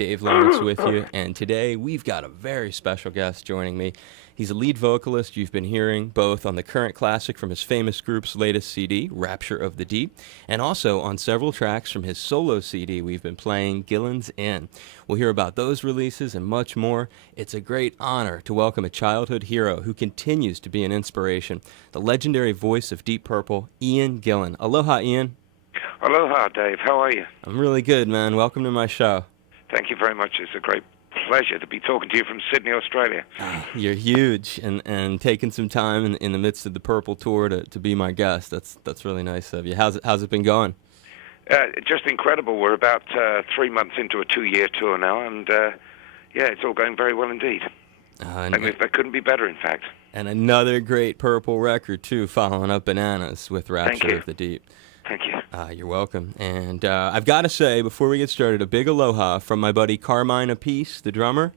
Dave Lawrence with you, and today we've got a very special guest joining me. He's a lead vocalist you've been hearing both on the current classic from his famous group's latest CD, Rapture of the Deep, and also on several tracks from his solo CD we've been playing, Gillan's Inn. We'll hear about those releases and much more. It's a great honor to welcome a childhood hero who continues to be an inspiration, the legendary voice of Deep Purple, Ian Gillan. Aloha, Ian. Aloha, Dave. How are you? I'm really good, man. Welcome to my show. Thank you very much. It's a great pleasure to be talking to you from Sydney, Australia. You're huge, and taking some time in the midst of the Purple tour to be my guest. That's really nice of you. How's it been going? Just incredible. We're about 3 months into a 2-year tour now, and it's all going very well indeed. That couldn't be better, in fact. And another great Purple record, too, following up Bananas with Rapture of the Deep. Thank you. You're welcome. And I've got to say, before we get started, a big aloha from my buddy Carmine Appice, the drummer.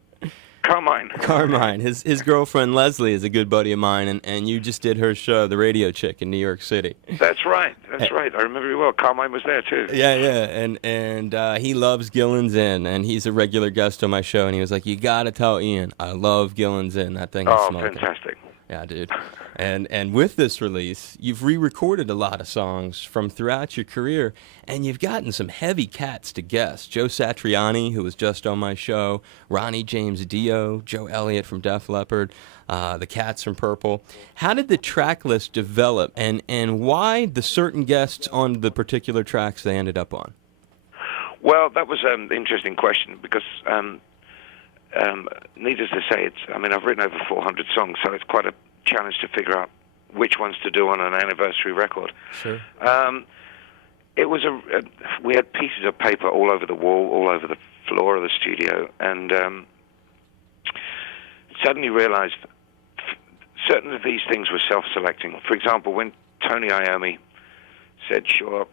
Carmine. His girlfriend Leslie is a good buddy of mine, and you just did her show, The Radio Chick, in New York City. That's right. I remember you well. Carmine was there, too. Yeah. And he loves Gillan's Inn, and he's a regular guest on my show, and he was like, you got to tell Ian, I love Gillan's Inn. That thing is smoking. Fantastic. Yeah, dude. And with this release, you've re-recorded a lot of songs from throughout your career, and you've gotten some heavy cats to guest. Joe Satriani, who was just on my show, Ronnie James Dio, Joe Elliott from Def Leppard, the Cats from Purple. How did the track list develop, and why the certain guests on the particular tracks they ended up on? Well, that was an interesting question, because needless to say, I've written over 400 songs, so it's quite a challenge to figure out which ones to do on an anniversary record. Sure. It was we had pieces of paper all over the wall, all over the floor of the studio, and suddenly realized certain of these things were self-selecting. For example, when Tony Iommi said, sure,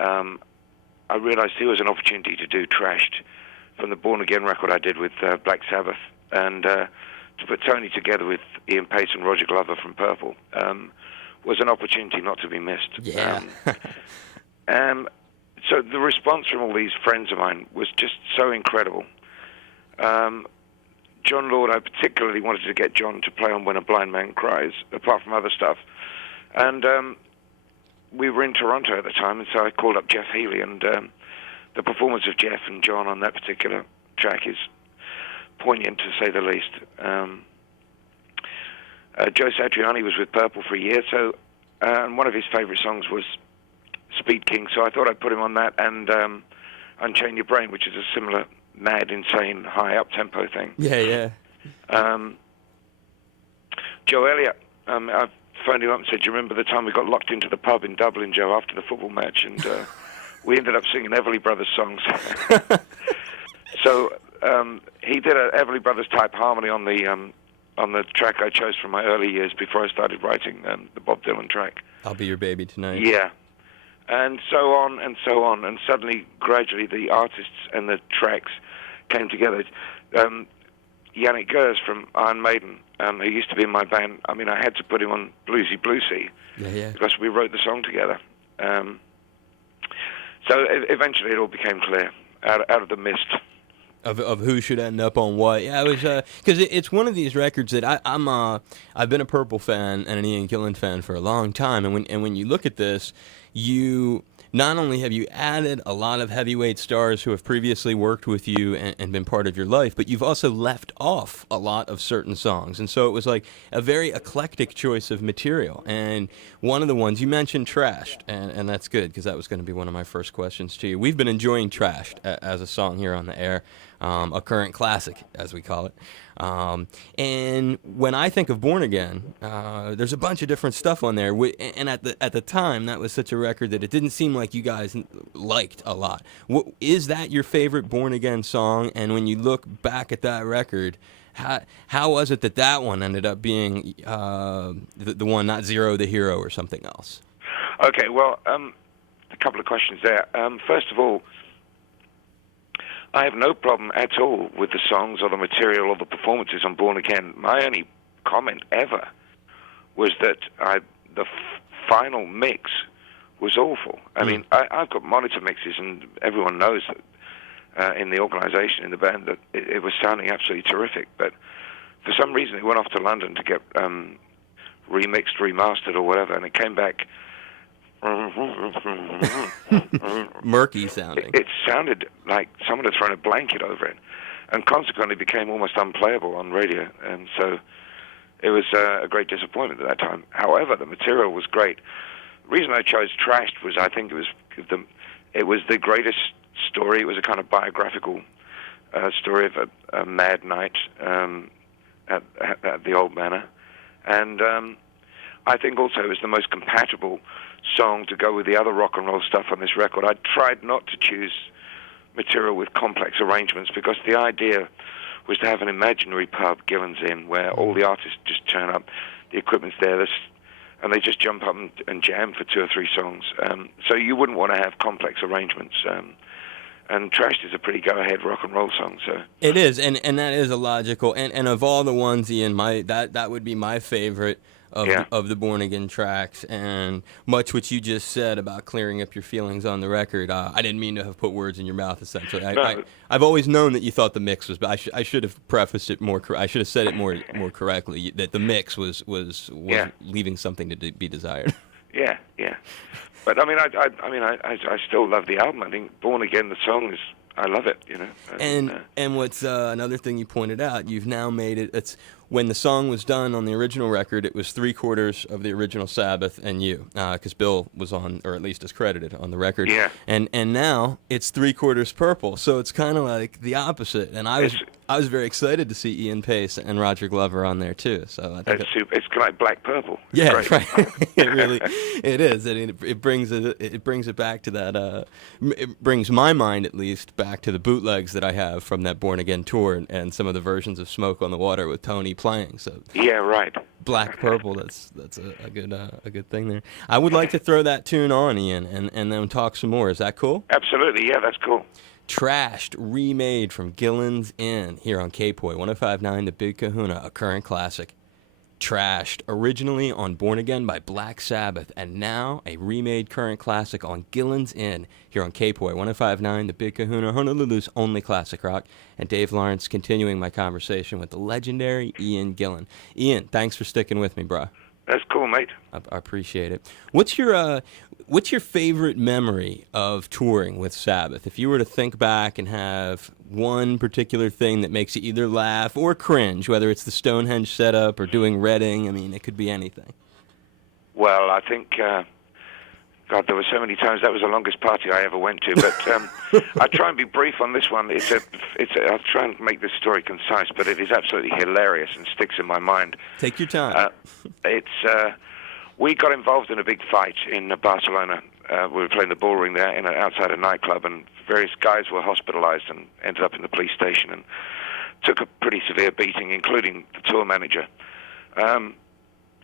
I realized there was an opportunity to do Trashed from the Born Again record I did with Black Sabbath, and to put Tony together with Ian Pace and Roger Glover from Purple was an opportunity not to be missed. Yeah. So the response from all these friends of mine was just so incredible. John Lord, I particularly wanted to get John to play on When a Blind Man Cries, apart from other stuff. And we were in Toronto at the time, and so I called up Jeff Healey, and the performance of Jeff and John on that particular track is poignant, to say the least. Joe Satriani was with Purple for a year, so one of his favorite songs was Speed King, so I thought I'd put him on that, and Unchain Your Brain, which is a similar mad, insane, high up-tempo thing. Yeah. Joe Elliott, I phoned him up and said, do you remember the time we got locked into the pub in Dublin, Joe, after the football match, and we ended up singing Everly Brothers songs. So he did an Everly Brothers type harmony on the track I chose from my early years before I started writing the Bob Dylan track. I'll Be Your Baby Tonight. Yeah. And so on and so on. And suddenly, gradually, the artists and the tracks came together. Yannick Gers from Iron Maiden, who used to be in my band, I had to put him on Bluesy Bluesy. Yeah. Because we wrote the song together. So eventually it all became clear out of the mist. Of who should end up on what. Yeah, it was because it's one of these records that I've been a Purple fan and an Ian Gillan fan for a long time, and when you look at this, you not only have you added a lot of heavyweight stars who have previously worked with you and been part of your life, but you've also left off a lot of certain songs, and so it was like a very eclectic choice of material. And one of the ones you mentioned, Trashed, and that's good because that was going to be one of my first questions to you. We've been enjoying Trashed as a song here on the air. A current classic, as we call it. And when I think of Born Again, there's a bunch of different stuff on there. And at the time, that was such a record that it didn't seem like you guys liked a lot. Is that your favorite Born Again song? And when you look back at that record, how was it that one ended up being the one, not Zero the Hero or something else? Okay, well, a couple of questions there. First of all, I have no problem at all with the songs or the material or the performances on Born Again. My only comment ever was that the final mix was awful. I mean, I've got monitor mixes, and everyone knows that in the organisation in the band that it was sounding absolutely terrific. But for some reason, it went off to London to get remixed, remastered, or whatever, and it came back murky sounding. It sounded like someone had thrown a blanket over it, and consequently became almost unplayable on radio. And so it was a great disappointment at that time. However, the material was great. The reason I chose Trashed was I think it was the greatest story. It was a kind of biographical story of a mad night at the Old Manor. And I think also it was the most compatible song to go with the other rock and roll stuff on this record. I tried not to choose material with complex arrangements because the idea was to have an imaginary pub, Gillan's Inn, where all the artists just turn up, the equipment's there, and they just jump up and jam for 2 or 3 songs. So you wouldn't want to have complex arrangements. And Trashed is a pretty go-ahead rock and roll song. So it is, and that is a logical. And of all the ones, Ian, that would be my favorite of the Born Again tracks. And much what you just said about clearing up your feelings on the record, I didn't mean to have put words in your mouth. Essentially, No. I've always known that you thought the mix was, but I should have prefaced it more. I should have said it more correctly. That the mix was leaving something to be desired. Yeah. But I mean, I still love the album. I think Born Again, the song is, I love it, you know. And what's another thing you pointed out, you've now made it. It's when the song was done on the original record, it was 3/4 of the original Sabbath and you, because Bill was on, or at least is credited on the record. Yeah. And now it's 3/4 Purple, so it's kind of like the opposite. And I was very excited to see Ian Pace and Roger Glover on there too. So I think it's super. It's like Black Purple. Yeah, Great. right. It is. And it brings it back to that. It brings my mind, at least, back to the bootlegs that I have from that Born Again tour and some of the versions of Smoke on the Water with Tony playing. So yeah, right. Black Purple. That's a good thing there. I would like to throw that tune on, Ian, and then talk some more. Is that cool? Absolutely. Yeah, that's cool. Trashed, remade from Gillan's Inn here on K-Poi 105.9 The Big Kahuna, a current classic. Trashed, originally on Born Again by Black Sabbath, and now a remade current classic on Gillan's Inn here on K-Poi 105.9 The Big Kahuna, Honolulu's only classic rock. And Dave Lawrence continuing my conversation with the legendary Ian Gillan. Ian, thanks for sticking with me, bro. That's cool, mate. I appreciate it. What's your favorite memory of touring with Sabbath? If you were to think back and have one particular thing that makes you either laugh or cringe, whether it's the Stonehenge setup or doing Reading, I mean, it could be anything. Well, I think, God, there were so many times. That was the longest party I ever went to. But I'll try and be brief on this one. I'll try and make this story concise, but it is absolutely hilarious and sticks in my mind. Take your time. We got involved in a big fight in Barcelona. We were playing the bull ring there outside a nightclub, and various guys were hospitalized and ended up in the police station and took a pretty severe beating, including the tour manager.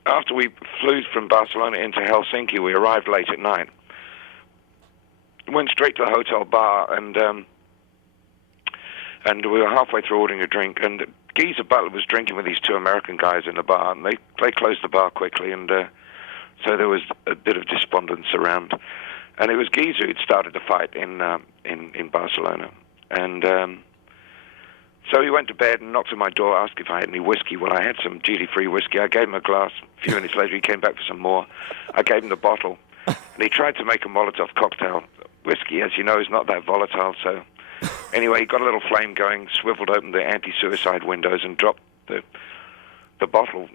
After we flew from Barcelona into Helsinki, we arrived late at night. Went straight to the hotel bar, and we were halfway through ordering a drink, and Geezer Butler was drinking with these 2 American guys in the bar, and they closed the bar quickly, and so there was a bit of despondence around. And it was Geezer who'd started the fight in Barcelona. And so he went to bed and knocked on my door, asked if I had any whiskey. Well, I had some duty-free whiskey. I gave him a glass. A few minutes later, he came back for some more. I gave him the bottle. And he tried to make a Molotov cocktail. Whiskey, as you know, is not that volatile. So anyway, he got a little flame going, swiveled open the anti-suicide windows, and dropped the bottle,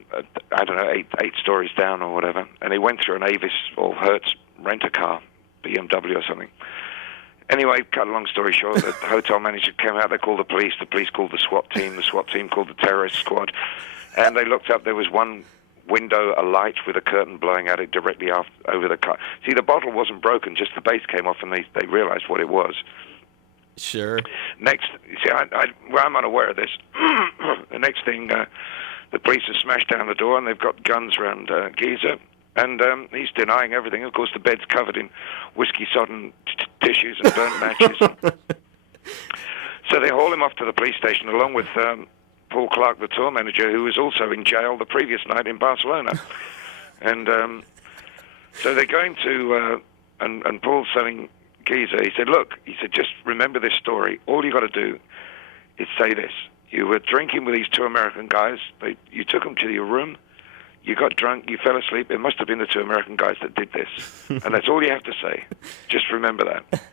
I don't know, eight stories down or whatever. And he went through an Avis or Hertz rent-a-car, BMW or something. Anyway, cut a long story short, the hotel manager came out, they called the police called the SWAT team called the terrorist squad, and they looked up, there was one window alight with a curtain blowing at it directly over the car. See, the bottle wasn't broken, just the base came off, and they realized what it was. Sure. Next, you see, I'm unaware of this. The next thing, the police have smashed down the door, and they've got guns around Geezer. And he's denying everything. Of course, the bed's covered in whiskey-sodden tissues and burnt matches. So they haul him off to the police station, along with Paul Clark, the tour manager, who was also in jail the previous night in Barcelona. And so they're going to, and Paul's telling Geezer, he said, look, he said, just remember this story. All you got to do is say this. You were drinking with these two American guys. You took them to your room. You got drunk. You fell asleep. It must have been the two American guys that did this. And that's all you have to say. Just remember that.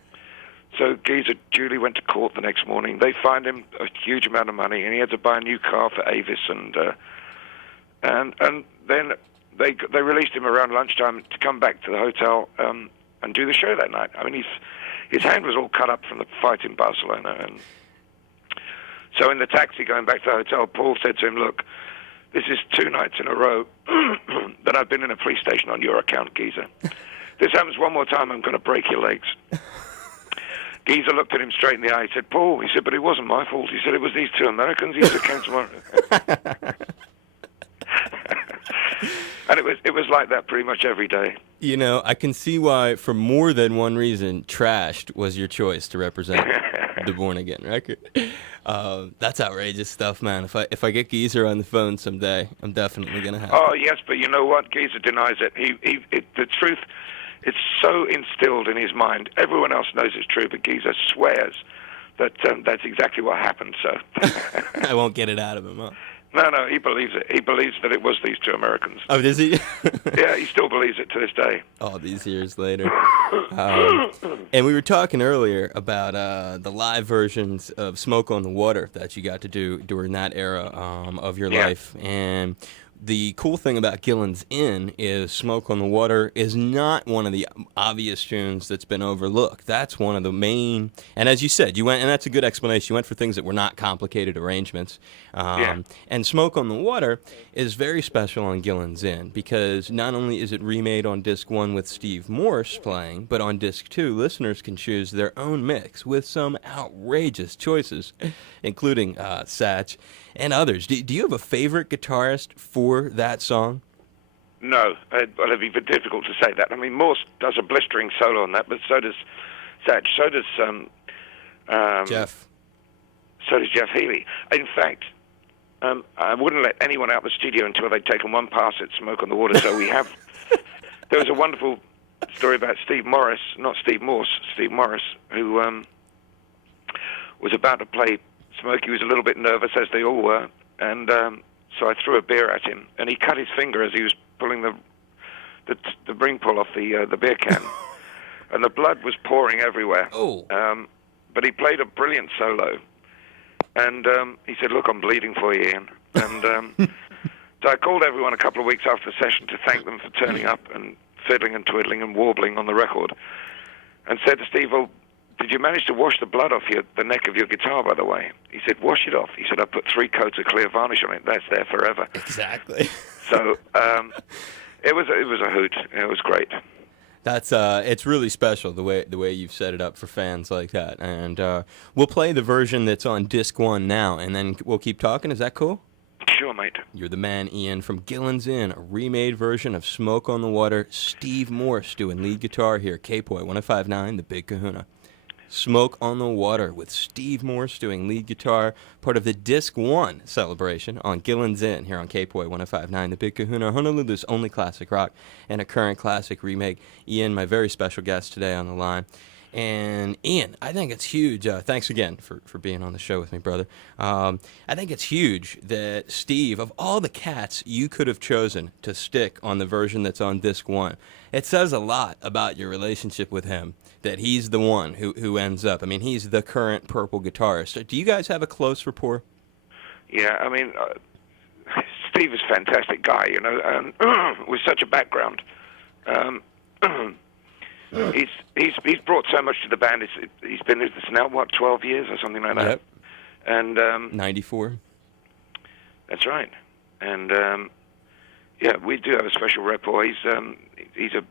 So Geezer duly went to court the next morning. They fined him a huge amount of money, and he had to buy a new car for Avis. And then they released him around lunchtime to come back to the hotel and do the show that night. I mean, his hand was all cut up from the fight in Barcelona. And so in the taxi going back to the hotel, Paul said to him, look, this is 2 nights in a row that I've been in a police station on your account, Geezer. This happens one more time, I'm going to break your legs. Geezer looked at him straight in the eye. He said, Paul, he said, but it wasn't my fault. He said, it was these two Americans. He said, came tomorrow. And it was like that pretty much every day. You know, I can see why, for more than one reason, Trashed was your choice to represent the Born Again record. That's outrageous stuff, man. If I get Geezer on the phone someday, I'm definitely going to have Oh, yes, but you know what? Geezer denies it. The truth, it's so instilled in his mind. Everyone else knows it's true, but Geezer swears that that's exactly what happened, so. I won't get it out of him, huh? No, he believes it. He believes that it was these two Americans. Oh, does he? Yeah, he still believes it to this day. All these years later. And we were talking earlier about the live versions of Smoke on the Water that you got to do during that era of your life. And the cool thing about Gillan's Inn is Smoke on the Water is not one of the obvious tunes that's been overlooked. That's one of the main, and as you said, you went, and that's a good explanation, you went for things that were not complicated arrangements. And Smoke on the Water is very special on Gillan's Inn because not only is it remade on disc 1 with Steve Morse playing, but on disc 2, listeners can choose their own mix with some outrageous choices, including Satch and others. Do you have a favorite guitarist for that song? No, it'd be very difficult to say that. I mean, Morse does a blistering solo on that, but so does Satch, so does Jeff. So does Jeff Healey. In fact, I wouldn't let anyone out of the studio until they'd taken one pass at Smoke on the Water. So there was a wonderful story about Steve Morse, not Steve Morse, Steve Morse, who was about to play Smoke. He was a little bit nervous, as they all were, and so I threw a beer at him, and he cut his finger as he was pulling the ring pull off the beer can, and the blood was pouring everywhere. Oh. But he played a brilliant solo, and he said, "Look, I'm bleeding for you, Ian." And so I called everyone a couple of weeks after the session to thank them for turning up and fiddling and twiddling and warbling on the record, and said to Steve, "Well, did you manage to wash the blood off the neck of your guitar, by the way?" He said, "Wash it off." He said, "I put 3 coats of clear varnish on it. That's there forever." Exactly. So it was a hoot. It was great. That's it's really special the way you've set it up for fans like that. And we'll play the version that's on disc 1 now, and then we'll keep talking. Is that cool? Sure, mate. You're the man, Ian, from Gillan's Inn, a remade version of Smoke on the Water. Steve Morse doing lead guitar here. K-Poi 105.9, The Big Kahuna. Smoke on the Water with Steve Morse doing lead guitar, part of the Disc 1 celebration on Gillan's Inn here on K-Poi 105.9, The Big Kahuna, Honolulu's only classic rock and a current classic remake. Ian, my very special guest today on the line. And Ian, I think it's huge. Thanks again for being on the show with me, brother. I think it's huge that Steve, of all the cats you could have chosen to stick on the version that's on Disc 1, it says a lot about your relationship with him that he's the one who ends up. I mean, he's the current Purple guitarist. Do you guys have a close rapport? Yeah, I mean, Steve is a fantastic guy, you know, with such a background. He's brought so much to the band. He's been with us now, 12 years or something like that? Yep. And 94. That's right. And yeah, we do have a special rapport. He's a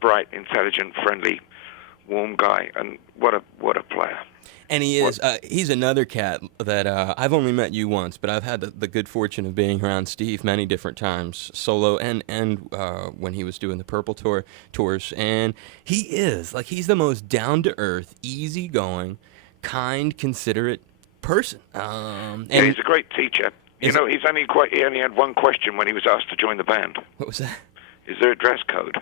bright, intelligent, friendly, warm guy, and what a player. And he is. He's another cat that I've only met you once, but I've had the good fortune of being around Steve many different times, solo and when he was doing the Purple tours. And he is he's the most down to earth, easygoing, kind, considerate person. And yeah, he's a great teacher. You know, he only had one question when he was asked to join the band. What was that? Is there a dress code?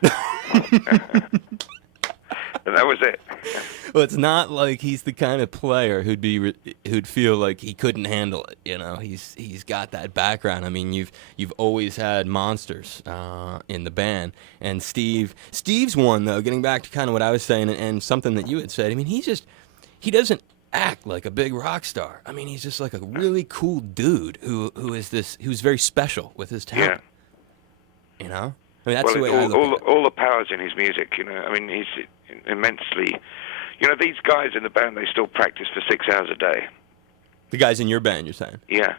And that was it. Well, it's not like he's the kind of player who'd feel like he couldn't handle it. You know, he's got that background. I mean, you've always had monsters in the band, and Steve's one though. Getting back to kind of what I was saying and something that you had said. I mean, he doesn't act like a big rock star. I mean, he's just like a really cool dude who's very special with his talent. Yeah. You know, I mean, that's the way I look at it. All the power's in his music. You know, I mean, he's immensely. You know, these guys in the band, they still practice for 6 hours a day. The guys in your band, you're saying? Yeah,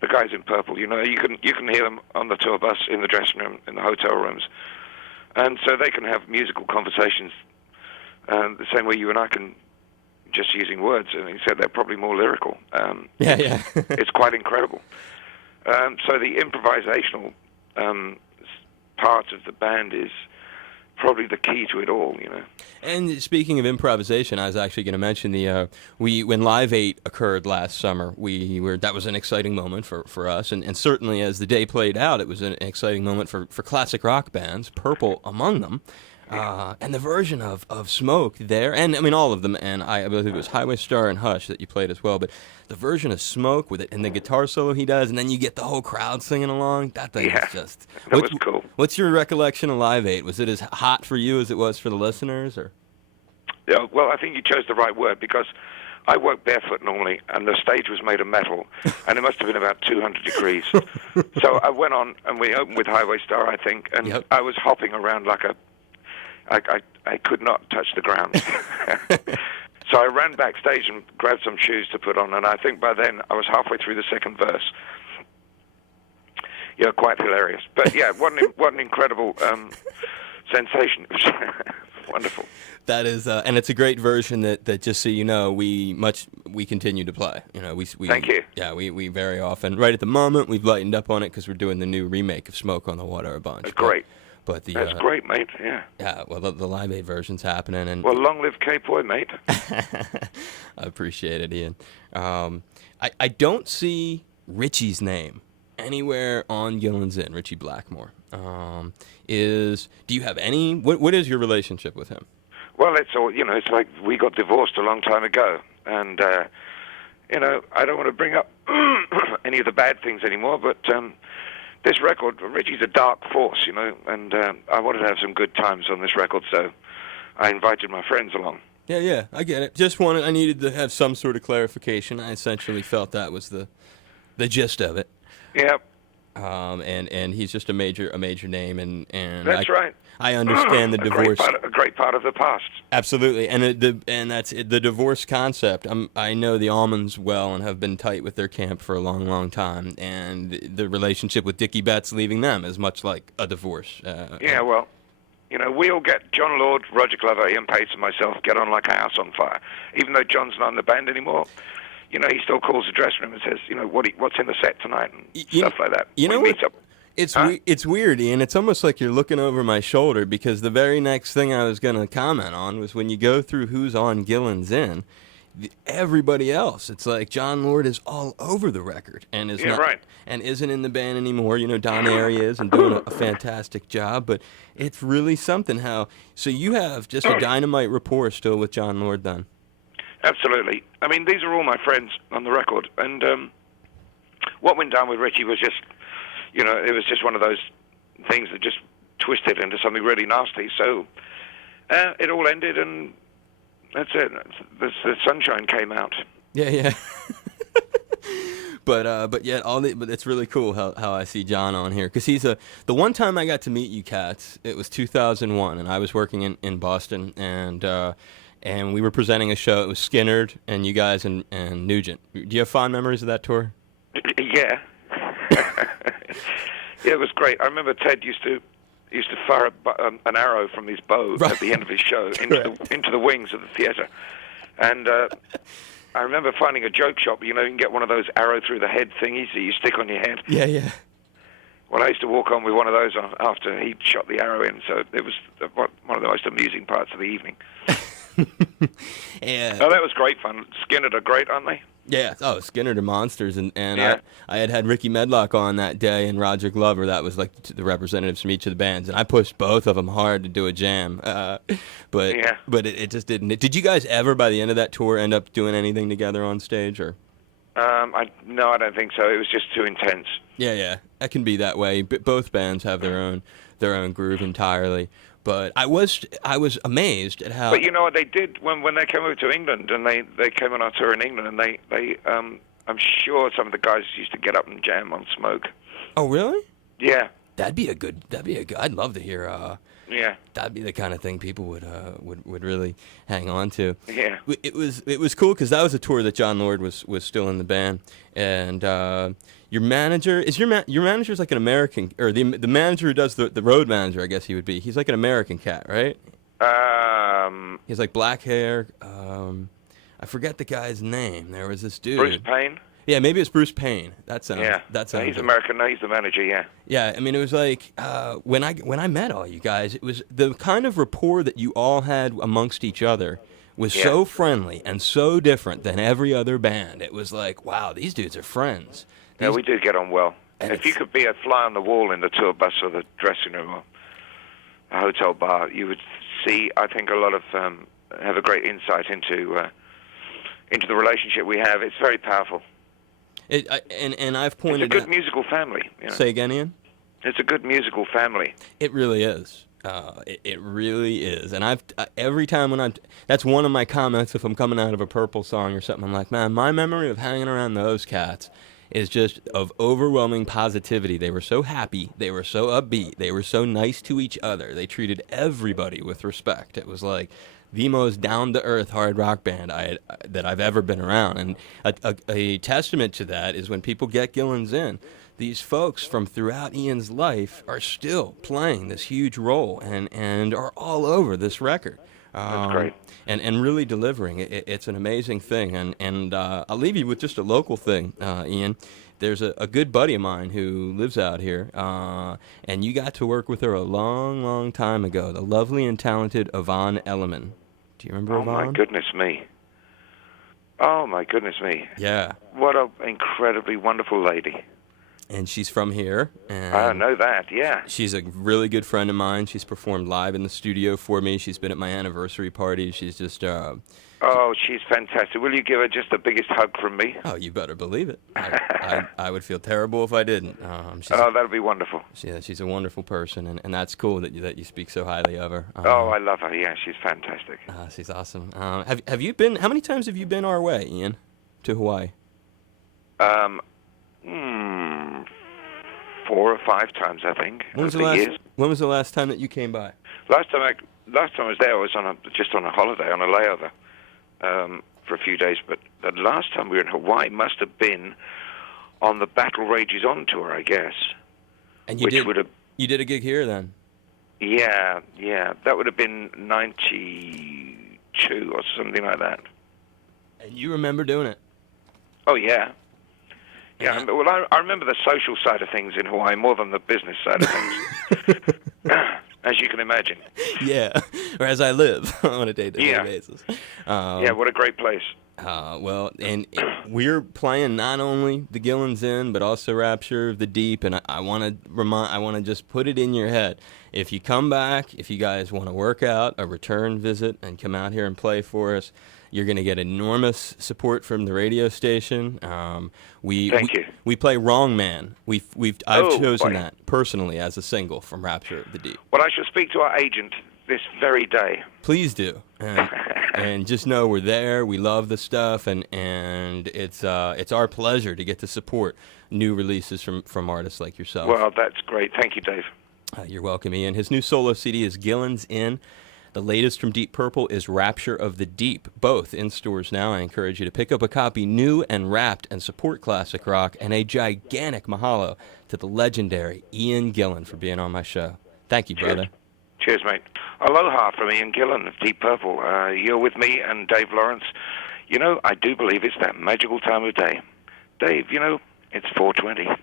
the guys in Purple. You know, you can hear them on the tour bus, in the dressing room, in the hotel rooms, and so they can have musical conversations the same way you and I can, just using words. And he said they're probably more lyrical. Yeah. It's quite incredible. So the improvisational part of the band is probably the key to it all, you know. And speaking of improvisation, I was actually going to mention when Live 8 occurred last summer, that was an exciting moment for us, and certainly as the day played out, it was an exciting moment for classic rock bands, Purple among them. And the version of Smoke there, and I mean all of them, and I believe it was Highway Star and Hush that you played as well, but the version of Smoke with it and the guitar solo he does, and then you get the whole crowd singing along, that thing is just... That was cool. What's your recollection of Live 8? Was it as hot for you as it was for the listeners? Or? Yeah, well, I think you chose the right word, because I work barefoot normally, and the stage was made of metal, and it must have been about 200 degrees. So I went on, and we opened with Highway Star, I think, and I was hopping around like a... I could not touch the ground. So I ran backstage and grabbed some shoes to put on, and I think by then I was halfway through the second verse. Yeah, quite hilarious. But yeah, what an incredible sensation. It was wonderful. That is, and it's a great version that just so you know, we continue to play. You know, we Thank you. Yeah, we very often, right at the moment, we've lightened up on it because we're doing the new remake of Smoke on the Water a bunch. That's great. But that's great, mate. Yeah. Yeah. Well, the Live 8 version's happening, and well, long live K-Boy, mate. I appreciate it, Ian. I don't see Richie's name anywhere on Gillan's Inn. Richie Blackmore. Do you have any? What is your relationship with him? Well, it's all, you know. It's like we got divorced a long time ago, and you know, I don't want to bring up any of the bad things anymore, but. This record, Richie's a dark force, you know, and I wanted to have some good times on this record, so I invited my friends along. Yeah, I get it. I needed to have some sort of clarification. I essentially felt that was the gist of it. Yep. And he's just a major name, and that's right. I understand the divorce. A great part of the past. Absolutely, and that's the divorce concept. I know the Almonds well and have been tight with their camp for a long, long time, and the relationship with Dickie Betts leaving them is much like a divorce. Yeah, well, you know, we all get John Lord, Roger Glover, Ian Pace, and myself get on like a house on fire. Even though John's not in the band anymore, you know, he still calls the dressing room and says, you know, what's in the set tonight and stuff like that. You know what? It's weird, Ian. It's almost like you're looking over my shoulder, because the very next thing I was going to comment on was when you go through who's on Gillan's Inn, everybody else. It's like John Lord is all over the record and isn't in the band anymore. You know, Don Airey is and doing a fantastic job, but it's really something how. So you have just a dynamite rapport still with John Lord then. Absolutely. I mean, these are all my friends on the record, and what went down with Richie was just. You know, it was just one of those things that just twisted into something really nasty. So it all ended, and that's it. The sunshine came out. Yeah. But it's really cool how I see John on here, because he's the one time I got to meet you cats, it was 2001, and I was working in Boston, and we were presenting a show. It was Skynyrd and you guys and Nugent. Do you have fond memories of that tour? Yeah. Yeah, it was great. I remember Ted used to fire an arrow from his bow at the end of his show into the wings of the theater, and I remember finding a joke shop. You know, you can get one of those arrow through the head thingies that you stick on your head. Yeah. Well, I used to walk on with one of those after he shot the arrow in, so it was one of the most amusing parts of the evening. Yeah. Oh, that was great fun. Skynyrd are great, aren't they? Yeah. Oh, Skynyrd and Monsters, and Yeah. I had Ricky Medlock on that day and Roger Glover. That was like the representatives from each of the bands, and I pushed both of them hard to do a jam. But Yeah. it just didn't. Did you guys ever, by the end of that tour, end up doing anything together on stage, or? No, I don't think so. It was just too intense. Yeah, that can be that way. Both bands have their own groove entirely. But I was amazed at how. But you know what they did when they came over to England, and they came on our tour in England, and they I'm sure some of the guys used to get up and jam on Smoke. Oh, really? Yeah. That'd be a good. I'd love to hear. Yeah. That'd be the kind of thing people would really hang on to. Yeah. It was cool because that was a tour that John Lord was still in the band, and your manager is your manager's like an American, or the manager who does the road manager, I guess he would be. He's like an American cat, right? Um, He's like black hair. I forget the guy's name. There was this dude. Bruce Payne. Yeah, maybe it's Bruce Payne. That sounds. Yeah. That sounds. He's American. No, he's the manager. Yeah. Yeah, I mean, it was like when I met all you guys, it was the kind of rapport that you all had amongst each other was so friendly and so different than every other band. It was like, wow, these dudes are friends. Yeah, we do get on well. And if you could be a fly on the wall in the tour bus or the dressing room or a hotel bar, you would see, I think, a lot of have a great insight into the relationship we have. It's very powerful. And I've pointed It's a good out, musical family. You know? Say again, Ian? It's a good musical family. It really is. It really is. And every time that's one of my comments if I'm coming out of a Purple song or something. I'm like, man, my memory of hanging around those cats is just of overwhelming positivity. They were so happy. They were so upbeat. They were so nice to each other. They treated everybody with respect. It was like the most down-to-earth hard rock band that I've ever been around. And a testament to that is when people get Gillan's in, these folks from throughout Ian's life are still playing this huge role and are all over this record. That's great. And really delivering. It's an amazing thing. And I'll leave you with just a local thing, Ian. There's a good buddy of mine who lives out here, and you got to work with her a long, long time ago, the lovely and talented Yvonne Elliman. Do you remember Yvonne? Oh, my goodness me. Oh, my goodness me. Yeah. What an incredibly wonderful lady. And she's from here. And I know that, yeah. she's a really good friend of mine. She's performed live in the studio for me. She's been at my anniversary party. She's just... Oh, she's fantastic. Will you give her just the biggest hug from me? Oh, you better believe it. I would feel terrible if I didn't. That'll be wonderful. She's a wonderful person, and that's cool that you speak so highly of her. I love her. Yeah, she's fantastic. She's awesome. Have you been? How many times have you been our way, Ian, to Hawaii? 4 or 5 times, I think. When was the last time that you came by? Last time I was there, I was just on a holiday, on a layover, for a few days. But the last time we were in Hawaii must have been on the Battle Rages On tour, I guess. And you did a gig here then? Yeah. That would have been 92 or something like that. And you remember doing it? Oh, yeah. Yeah, well, I remember the social side of things in Hawaii more than the business side of things, as you can imagine. Yeah, or as I live on a day-to-day basis. Yeah, what a great place. Well, and we're playing not only the Gillan's Inn, but also Rapture of the Deep, and I want to just put it in your head. If you come back, if you guys want to work out a return visit and come out here and play for us, you're going to get enormous support from the radio station. Thank you. We play Wrong Man. I've chosen that personally as a single from Rapture of the Deep. Well, I shall speak to our agent this very day. Please do, and just know we're there. We love the stuff, and it's our pleasure to get to support new releases from artists like yourself. Well, that's great. Thank you, Dave. You're welcome, Ian. His new solo CD is Gillan's Inn. The latest from Deep Purple is Rapture of the Deep, both in stores now. I encourage you to pick up a copy new and wrapped and support classic rock, and a gigantic mahalo to the legendary Ian Gillan for being on my show. Thank you, brother. Cheers, mate. Aloha from Ian Gillan of Deep Purple. You're with me and Dave Lawrence. You know, I do believe it's that magical time of day. Dave, you know, it's 4:20.